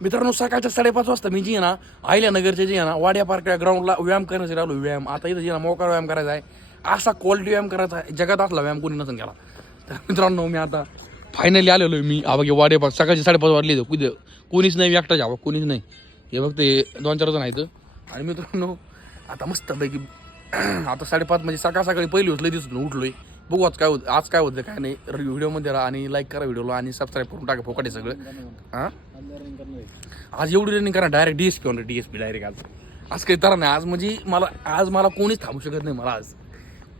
मित्रांनो सकाळच्या साडेपाच वाजता मी जी आहे ना आयल्या नगरच्या जी आहे ना वाड्या पार्कच्या ग्राउंडला व्यायाम करण्यासाठी राहिलो व्यायाम. आता इथं जी ना मोकळा व्यायाम करायचा आहे. असा क्वालिटी व्यायाम करायचा आहे. जगात असला व्यायाम कोणी नसून गेला तर मित्रांनो मी आता फायनली आलेलो आहे मी. आवागे वाड्या पार्क. सकाळची साडेपाच वाजली कुठे? कोणीच नाही एकटाच आवा कोणीच नाही. हे फक्त हे दोन चार जण आहेत. आणि मित्रांनो आता मस्तपैकी आता साडेपाच म्हणजे सकाळ सकाळी पहिली उचलं दिसून उठलोय. बघू आज काय होतं आज काय होतं काय नाही. व्हिडिओमध्ये राहा आणि लाईक करा व्हिडिओला आणि सबस्क्राईब करून टाका फोकाटे सगळं. हां? आज एवढी रनिंग करा direct D S P D S P direct आज. आज काही तर नाही आज म्हणजे मला आज मला कोणीच थांबू शकत नाही मला आज.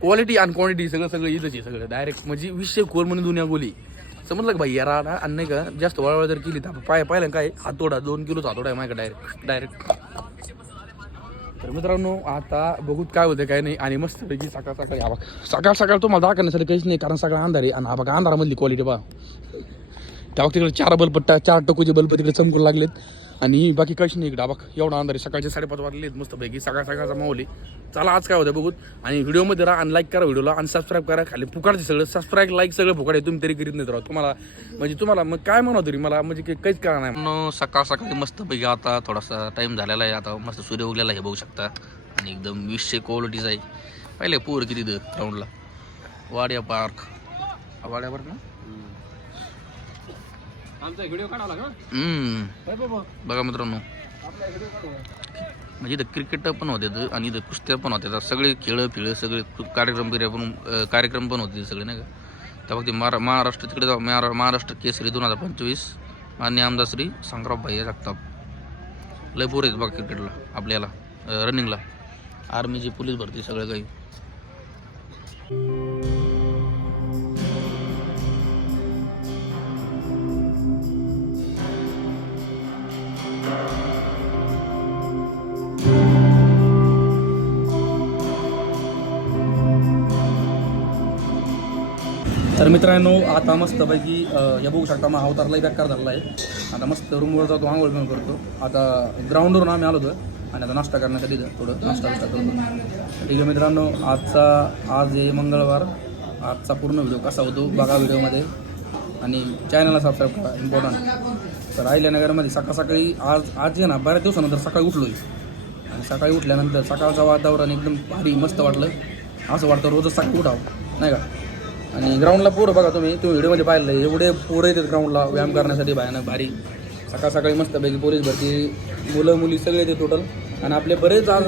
क्वालिटी आणि क्वांटिटी सगळं सगळं इथंच आहे सगळं डायरेक्ट म्हणजे विषय खोल म्हणून दुनिया गोली समजलं का भाई यारा ना आणि नाही का जास्त वळवळ जर केली तर पाय पाहिलं काय? हातोडा दोन किलोच हातोडा आहे माझ्या डायरेक्ट डायरेक्ट तर मित्रांनो आता बघूत काय होतं काय नाही. आणि मस्त पैकी सकाळ सकाळी हा सकाळ सकाळ तुम्हाला दाखवण्यासाठी काहीच नाही कारण सगळा अंधार आहे. आणि हा बघा अंधारामधली क्वालिटी पहा. त्या तिकडे चार बल्ब चार टकोचे बल्ब तिकडे चमकून लागलेत. आणि बाकी काहीच नाही डाबा एवढा अंधार सकाळचे साडेपाच वाजलेत मस्त पैकी सकाळ सकाळचा माहोल आहे. चला आज काय होतं बघूत. आणि व्हिडिओमध्ये राहा आणि लाईक करा व्हिडिओला आणि सबस्क्राईब करा. खाली फुकाडचे सगळं. सबस्क्राईब लाईक सगळं फुकाड आहे तुम्ही तरी करीत नाही राहत तुम्हाला म्हणजे तुम्हाला मग काय म्हणा तरी? मला म्हणजे काही- काहीच करा नाही. सकाळ सकाळी मस्त पैकी आता थोडासा टाईम झालेला आहे. आता मस्त सूर्य उगलेला हे बघू शकता. आणि एकदम वीसशे क्वालिटीचा आहे. पहिले पोर किती ग्राउंडला वाड्या पार्क वाड्या पार्क ना? आमचा व्हिडिओ काढावा लागला हम्म. बघा मित्रांनो. म्हणजे इथं क्रिकेट पण होते आणि इथं कुस्त्या पण होत्या सगळे खेळ फिळ सगळे कार्यक्रम बिर्या पण कार्यक्रम पण होते सगळे नाही का? त्या फक्त महारा महाराष्ट्र तिकडे जाऊ महारा महाराष्ट्र केसरी दोन हजार पंचवीस मान्य आमदार श्री संग्राम भैया जगताप. लय पोर आहेत बघा क्रिकेटला आपल्याला रनिंगला आर्मीची पोलीस भरती सगळं काही. तर मित्रांनो आता मस्तपैकी हे बघू शकता मग अवतारला बेकार झाला आहे. आता मस्त रूमवर जातो आंघोळ पण करतो. आता ग्राउंडवरून आम्ही आलो होतो आणि आता नाश्ता करण्यासाठी थोडं नाश्ता बिस्टा करतो. ठीक आहे मित्रांनो आजचा आज आहे मंगळवार. आजचा पूर्ण व्हिडिओ कसा होतो बघा व्हिडिओमध्ये. आणि चॅनलला सबस्क्राईब करा इम्पॉर्टंट तर राहिल्यानगरमध्ये सकाळ सकाळी आज आज आहे ना बऱ्याच दिवसानंतर सकाळी उठलोय. आणि सकाळी उठल्यानंतर सकाळचं वातावरण एकदम भारी मस्त वाटलं. असं वाटतं रोजच सकाळी उठावं नाही का? आणि ग्राउंडला पोरं बघा तुम्ही तुम्ही व्हिडिओमध्ये पाहिलं एवढे पोरं येतात ग्राउंडला व्यायाम करण्यासाठी भयानक भारी. सकाळ सकाळी मस्तपैकी पोलीस भरती मुलं मुली सगळे येते टोटल आणि आपले बरेच आज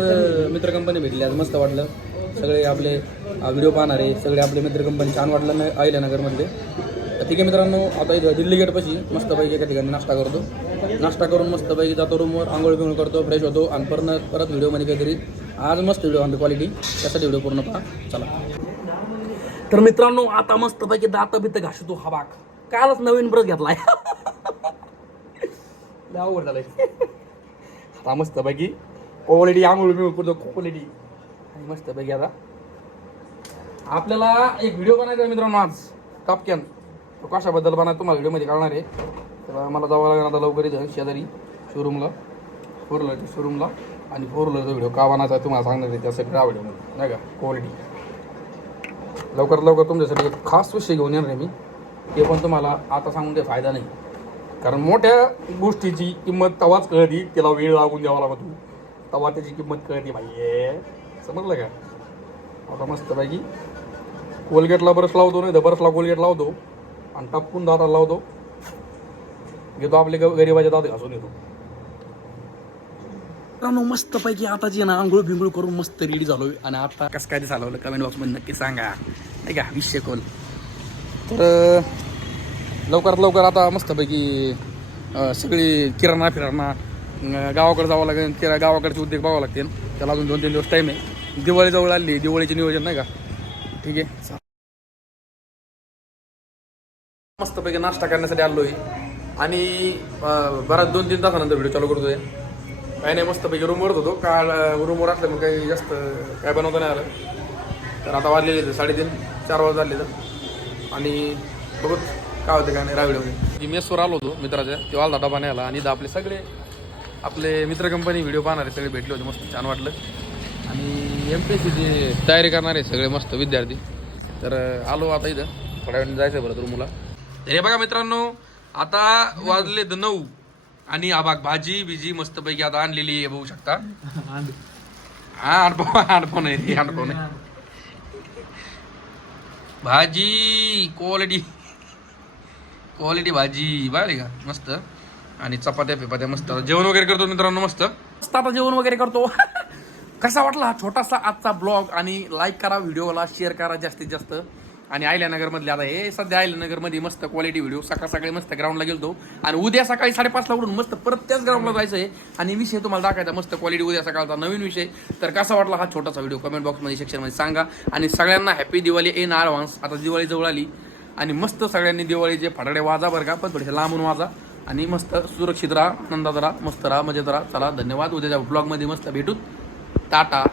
मित्र कंपनी भेटले. आज मस्त वाटलं. सगळे आपले व्हिडिओ पाहणारे सगळे आपले मित्र कंपनी छान वाटलं नाही अहिल्यानगरमधले. तर ठीक आहे मित्रांनो आता इथं दिल्ली गेटपाशी मस्तपैकी एका ठिकाणी नाश्ता करतो. नाश्ता करून मस्तपैकी जातो रूमवर आंघोळ बिंगोळ करतो फ्रेश होतो आणि परत परत व्हिडिओमध्ये काहीतरी. आज मस्त व्हिडिओ आणतो क्वालिटी त्यासाठी व्हिडिओ पूर्ण पहा. चला. तर मित्रांनो आता मस्तपैकी दाता बित घासतो हा बाग. कालच नवीन ब्रश घेतलाय. लय अवघड झालंय. आता मस्तपैकी क्वालिटी आंघोळ बिंघोळ करतो क्वालिटी आणि मस्तपैकी आता आपल्याला एक व्हिडिओ बनायचा आहे मित्रांनो आज टॉपकॅन तो कशाबद्दल बनाय तुम्हाला व्हिडिओमध्ये कळणार आहे. तर मला जावं लागेल आता लवकर इथं शेजारी शोरूमला फोर व्हीलरच्या शोरूमला आणि फोर व्हीलरचा व्हिडिओ का बनायचा तुम्हाला सांगणार आहे त्या सगळ्या व्हिडिओमध्ये नाही का? क्वालिटी लवकरात लवकर तुमच्यासाठी एक खास विषय घेऊन येणार आहे मी. ते पण तुम्हाला आता सांगून ते फायदा नाही. कारण मोठ्या गोष्टीची किंमत तवाच कळती तिला वेळ लागून द्यावा लागतो. तवा त्याची किंमत कळती पाहिजे समजलं का? आता मस्तपैकी कोलगेटला बरस लावतो नाही तर बरसला कोलगेट लावतो आणि टापून दाताला लावतो. घेतो आपले गरिबाच्या गरिबाचे दात घासून येतो मित्रांनो मस्त पैकी आता जे ना आंघोळ बिंघोळ करून मस्त रेडी झालोय. आणि आता कसं काय ते चालवलं कमेंट बॉक्समध्ये नक्की सांगा. नाही का? विषय कोल तर लवकरात लवकर आता मस्तपैकी सगळी किराणा फिराणा गावाकडे जावं लागेल किरा गावाकडचे उद्योग बघावं लागतील. त्याला अजून दोन तीन दिवस टाईम आहे. दिवाळी जवळ आली दिवाळीचे नियोजन नाही का? ठीक आहे मस्तपैकी नाश्ता करण्यासाठी आलोय. आणि अं, बराच दोन तीन तासानंतर व्हिडिओ चालू करतोय. काही नाही मस्तपैकी रूमवरच होतो. काल रूमवर असल्यामुळे काही जास्त काय बनवता नाही आलं. तर आता वाजलेले तर साडेतीन चार वाजता आले तर आणि बघत काय होतं काय नाही राविडमध्ये जी मेसवर आलो होतो मित्राच्या. तेव्हा आला डबा नाही आला आणि इथं आपले सगळे आपले मित्र कंपनी व्हिडिओ पाहणारे सगळे भेटले होते मस्त छान वाटलं. आणि एम पी एस सीची तयारी करणारे सगळे मस्त विद्यार्थी. तर आलो आता इथं. थोड्या वेळाने जायचं बरं रूमला तर हे बघा मित्रांनो आता वाजले नऊ. आणि हा बाग भाजी बिजी मस्त पैकी आता आणलेली आहे बघू शकता. हा अडपव नाही रे अडपव नाही. भाजी क्वालिटी क्वालिटी भाजी बघाली का? मस्त. आणि चपात्या पिपात्या मस्त. जेवण वगैरे करतो मित्रांनो मस्त. मस्त आता जेवण वगैरे करतो. कसा वाटला हा छोटासा आजचा ब्लॉग आणि लाईक करा व्हिडिओला शेअर करा जास्तीत जास्त. आणि आयल्यानगर मधले आता हे सध्या आयल्यानगरमध्ये मस्त क्वालिटी व्हिडिओ सकाळ सकाळी मस्त ग्राउंडला गेलतो. आणि उद्या सकाळी साडेपाचला उडून मस्त परत त्याच ग्राउंडला जायचं आहे आणि विषय तुम्हाला दाखवायचा मस्त क्वालिटी उद्या सकाळचा नवीन विषय. तर कसा वाटला हा छोटासा व्हिडिओ कमेंट बॉक्समध्ये सेक्शनमध्ये सांगा. आणि सगळ्यांना हॅपी दिवाळी इन ॲडव्हान्स आता दिवाळी जवळ आली. आणि मस्त सगळ्यांनी दिवाळीचे फटाडे वाजा बरं का पण थोडेसे लांबून वाजा. आणि मस्त सुरक्षित राहा आनंदात राहा मस्त राहा मजेत राहा. चला धन्यवाद. उद्याच्या ब्लॉगमध्ये मस्त भेटू. टाटा.